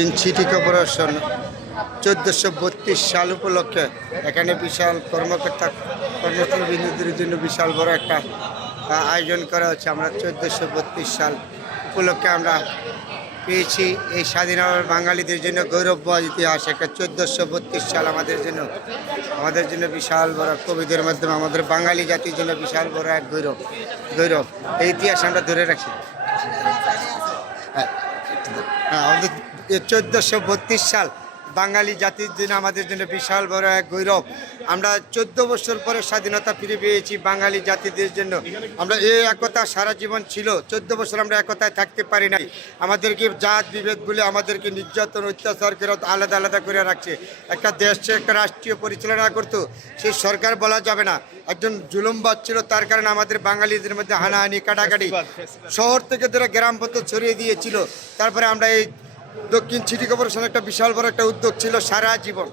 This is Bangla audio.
দক্ষিণ সিটি কর্পোরেশন 1432 সাল উপলক্ষে এখানে বিশাল কর্মস্থল বিন্দুদের জন্য বিশাল বড় একটা আয়োজন করা হচ্ছে। আমরা 1432 সাল উপলক্ষে আমরা পেয়েছি এই স্বাধীনতার বাঙালিদের জন্য গৌরবময় ইতিহাস। একটা 1432 সাল আমাদের জন্য বিশাল বড়, কবিদের মাধ্যমে আমাদের বাঙালি জাতির জন্য বিশাল বড় এক গৌরব। এই ইতিহাস আমরা ধরে রাখি। হ্যাঁ, আমাদের 1432 সাল বাঙালি জাতির জন্য আমাদের জন্য বিশাল বড় এক গৌরব। আমরা 14 বছর পরে স্বাধীনতা ফিরে পেয়েছি বাঙালি জাতিদের জন্য। আমরা এই একতা সারা জীবন ছিল। 14 বছর আমরা একতায় থাকতে পারি নাই। আমাদেরকে জাত বিভেদ বলে আমাদেরকে নির্যাতন অত্যাচার করে আলাদা আলাদা করে রাখছে। একটা দেশে একটা রাষ্ট্রীয় পরিচালনা করতো, সেই সরকার বলা যাবে না, একজন জুলুমবাজ ছিল। তার কারণে আমাদের বাঙালিদের মধ্যে হানাহানি কাটাকাটি শহর থেকে ধরে গ্রাম পর্যন্ত ছড়িয়ে দিয়েছিল। তারপরে আমরা এই দক্ষিণ সিটি কর্পোরেশন একটা বিশাল বড় একটা উদ্যোগ ছিল সারা জীবন।